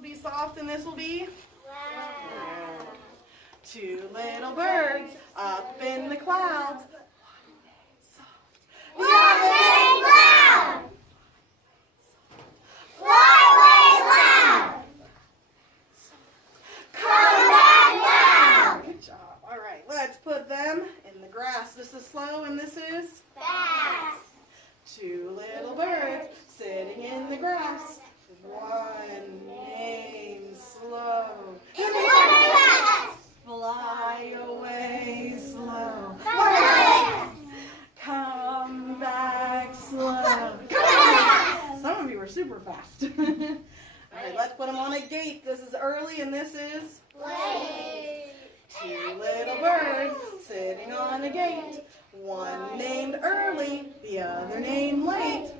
will be soft and this will be? Two little birds up in the clouds. One big cloud. Fly away loud. Come back now. Good job. All right, let's put them in the grass. This is slow and this is? Fast. Two little birds sitting in the grass. One name slow. In the grass. Fly away slow. Fast. Come back slow. Some of you are super fast. All right, let's put them on a gate. This is early and this is? Late. Two little birds sitting on a gate. One named Early, the other named Late.